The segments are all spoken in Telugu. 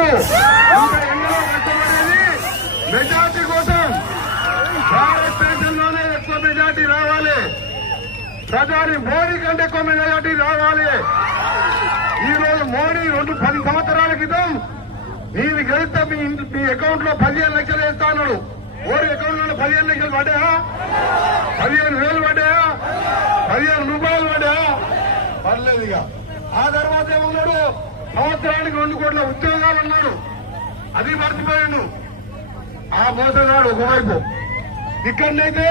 కష్టపడిండు. ఇంత ఎండలో కష్టపడేది మెజార్టీ కోసం. భారతదేశంలోనే ఎక్కువ మెజార్టీ రావాలి, ప్రధాని మోడీ కంటే ఎక్కువ మెజార్టీ రావాలి. ఈ రోజు మోడీ 10 సంవత్సరాల క్రితం మీరు గెలిస్తే మీ అకౌంట్ లో 15 లక్షలు వేస్తా అన్నాడు. ఓడి అకౌంట్ లో 15 లక్షలు పడ్డాయా? 15,000 పడ్డాయా? 15 రూపాయలు పడ్డాయా? పర్లేదు. ఇక ఆ తర్వాత ఏమన్నాడు, సంవత్సరానికి 2 కోట్ల ఉద్యోగాలు అన్నాడు. అది మర్చిపోయాడు. ఆ మోసగాడు ఒకవైపు. ఇక్కడనైతే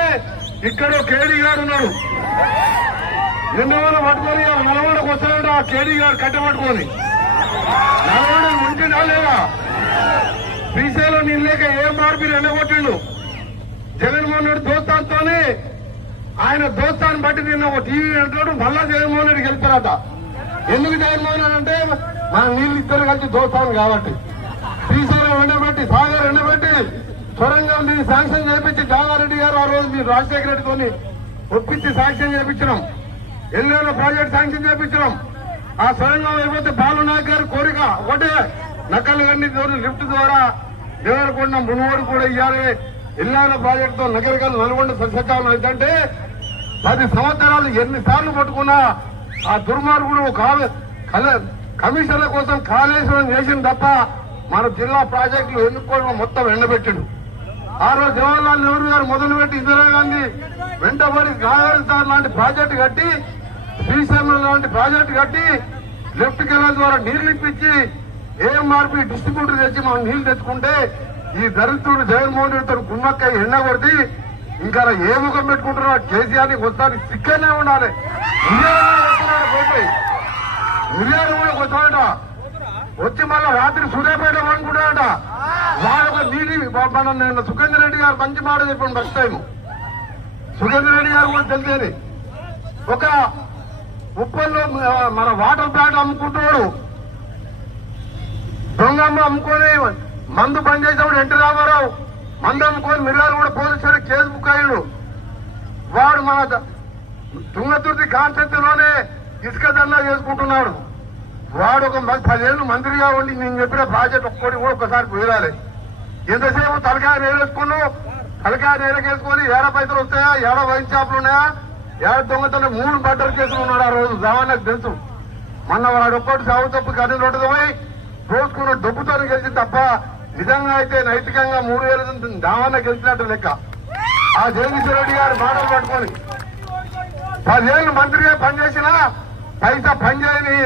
ఇక్కడ కేడీ గారు ఉన్నాడు. నిన్న పట్టుకొని నల్గొండకు వస్తాడంట. ఆ కేడీ గారు కట్టబట్టుకొని నల్గొండ ఉంటే రాలేదా? శ్రీశైలం నీళ్ళు లేక ఏం మార్పులు ఎండగొట్టిండు. జగన్మోహన్ రెడ్డి దోస్తాన్తోనే ఆయన దోస్తాన్ని బట్టి నిన్న ఒక టీవీ అంటాడు మళ్ళా జగన్మోహన్ రెడ్డి గెలుస్తారట. ఎందుకు జగన్మోహన్ రెడ్డి అంటే మన నీళ్ళు ఇద్దరు కలిసి దోస్తాను కాబట్టి. శ్రీశైలం ఎండబెట్టి సాగర్ ఎండబెట్టి సొరంగం దీన్ని శాంక్షన్ చేయించి జాగారెడ్డి గారు ఆ రోజు మీరు రాజశేఖర రెడ్డితోని ఒప్పించి శాంక్షన్ చేయించడం, ఎల్లులో ప్రాజెక్ట్ శాంక్షన్ చేయించడం. ఆ సొరంగం అయిపోతే బాలునాయక్ గారి కోరిక ఒకటే, నకల్ గండి లిఫ్ట్ ద్వారా దేవరకొండ మునుగోడు కూడా ఇవ్వాలి. ఎల్లాల ప్రాజెక్టుతో నగరికల్ నల్గొండ సస్యకాలం అయితే 10 సంవత్సరాలు ఎన్నిసార్లు పట్టుకున్నా ఆ దుర్మార్గుడు కమిషన్ల కోసం కాళేశ్వరం చేసింది తప్ప మన జిల్లా ప్రాజెక్టులు ఎన్నుకోవడం మొత్తం ఎండబెట్టాడు. ఆ రోజు జవహర్లాల్ నెహ్రూ గారు మొదలుపెట్టి ఇందిరాగాంధీ వెంటబడి గాయల్సార్ లాంటి ప్రాజెక్టు కట్టి, శ్రీశైలం లాంటి ప్రాజెక్టు కట్టి లెఫ్ట్ కెనాల్ ద్వారా నీళ్లు ఇప్పించి ఏఎంఆర్పీ డిస్ట్రిబ్యూటర్ తెచ్చి మనం నీళ్లు తెచ్చుకుంటే ఈ దరిద్రుడు జగన్మోహన్ రెడ్డితో గుమ్మక్క ఎండ కొడితే ఇంకా ఏ ముఖం పెట్టుకుంటున్నా కేసీఆర్ని వస్తానికి సిక్కనే ఉండాలి. మిర్యాలు కూడా వస్తాడట. వచ్చి మళ్ళా రాత్రి సూర్యాపేట అనుకుంటాడట. వాళ్ళొక నీటి మన సుఖేందర్ రెడ్డి గారు మంచి మాట చెప్పండి. ఫస్ట్ టైం సుఖేందర్ రెడ్డి గారు కూడా తెలిసేది. ఒక ఉప్పల్లో మన వాటర్ ప్లాంట్ అమ్ముకుంటున్నాడు. దొంగమ్మ అమ్ముకొని మందు బంద్ చేసినప్పుడు ఎన్టీ రామారావు మందు అమ్ముకొని మిర్యాలు కూడా పోలీసులు కేసు బుక్ అయ్యాడు. వాడు మన తుంగతుర్తి కాన్స్టిట్యూన్సీలోనే ఇసుక దందా చేసుకుంటున్నాడు. వాడు ఒక 10 ఏళ్ళు మంత్రిగా ఉండి నేను చెప్పిన ప్రాజెక్ట్ ఒక్కటి కూడా ఒక్కసారి కుదరాలి. ఎంతసేపు తలకాయ నేరేసుకున్నావు, తలకాయ నేరకేసుకొని 7 పైసలు వస్తాయా, 7 వైన్ షాపులు ఉన్నాయా, 7 దొంగతనం 3 మర్డర్ కేసులు ఉన్నాడు. ఆ రోజు జవాన్లకు తెలుసు. మొన్న వాడు ఒక్కటి సాగు తప్పు కన్నీ రోడ్డు పోయి దోసుకున్న డబ్బుతో గెలిచింది తప్ప నిజంగా అయితే నైతికంగా 3 ఏళ్ళు దావాన్న గెలిచినట్టు లెక్క. ఆ జగదీశ్వర రెడ్డి గారి మాటలు పట్టుకొని 10 ఏళ్ళు మంత్రిగా పనిచేసినా పైసా పనిచేయని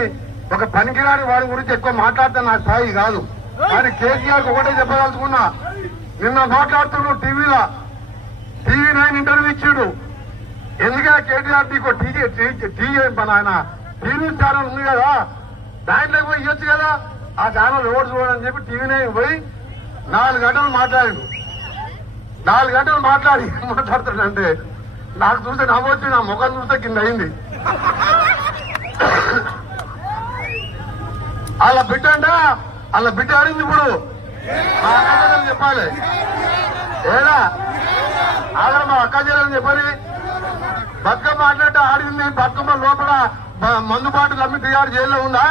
ఒక పనికిరాని వాడి గురించి ఎక్కువ మాట్లాడితే నా స్థాయి కాదు. కానీ కేసీఆర్ ఒకటే చెప్పదలుచుకున్నా. నిన్న మాట్లాడుతున్నాడు టీవీలో, TV9 ఇంటర్వ్యూ ఇచ్చాడు. ఎందుకంటే కేటీఆర్ నీకు మన ఆయన టీవీ ఛానల్ ఉంది కదా, దాంట్లోకి పోయి ఇవ్వచ్చు కదా. ఆ ఛానల్ ఎవరు చూడని చెప్పి TV9 పోయి 4 గంటలు మాట్లాడాడు. 4 గంటలు మాట్లాడి మాట్లాడుతాడంటే నాకు చూస్తే నవ్వొచ్చి నా ముఖం చూస్తే కింద అయింది. వాళ్ళ బిడ్డ అంట, వాళ్ళ బిడ్డ అడిగింది ఇప్పుడు మా అక్క చెల్లెలు చెప్పాలి. ఏడా ఆడ మా అక్క చెల్లెలు చెప్పని బతుకమ్మ ఆడినట్టు ఆడింది. బతుకమ్మ లోపల మందు బాటలు అమ్మి తిరిగాడు జైల్లో ఉందా?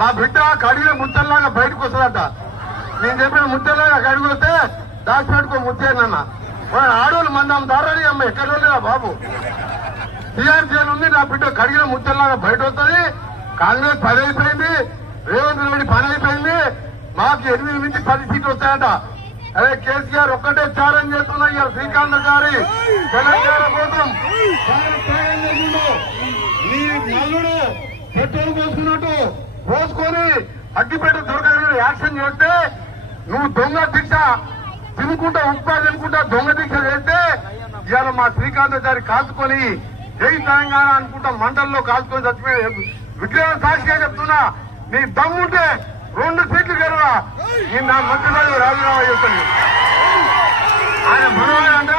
మా బిడ్డ కడిగిన ముత్తల్లాగా బయటకు వస్తుందట. నేను చెప్పిన ముత్తల్లాగా కడిగి వస్తే దాచిపెట్టుకో ముత్తేనన్న. ఆడవాళ్ళు మంది అమ్ముతారని అమ్మ ఎక్కడ లేదా బాబు. టీఆర్ జైలు ఉంది, నా బిడ్డ కడిగిన ముత్తల్లాగా బయట వస్తుంది. కాంగ్రెస్ 10 అయిపోయింది, రేవంత్ రెడ్డి 10 అయిపోయింది. మాకు 8 నుంచి 10 సీట్లు వస్తాయట. అదే కేసీఆర్ ఒక్కటే త్యాగం చేస్తున్నా. ఇవాళ శ్రీకాంత్ గారి తెలంగాణ కోసం నీ నల్లుడు పెట్రోల్ పోసుకున్నట్టు పోసుకొని అగ్గిపెట్ట దొరకని యాక్షన్ చేస్తే నువ్వు దొంగ దీక్ష తినుకుంటా, ఉప్పా తినుకుంటా దొంగ దీక్ష చేస్తే ఇవాళ మా శ్రీకాంత్ గారి కాల్చుకొని జై తెలంగాణ అనుకుంటా మంటల్లో కాల్చుకొని చచ్చిపోయి విగ్రహం సాక్షిగా చెప్తున్నా. నీ దమ్ముంటే 2 సీట్లు గెలవా. నేను నా మంత్రి రాజీనామా చేస్తాను. ఆయన మనవాడంట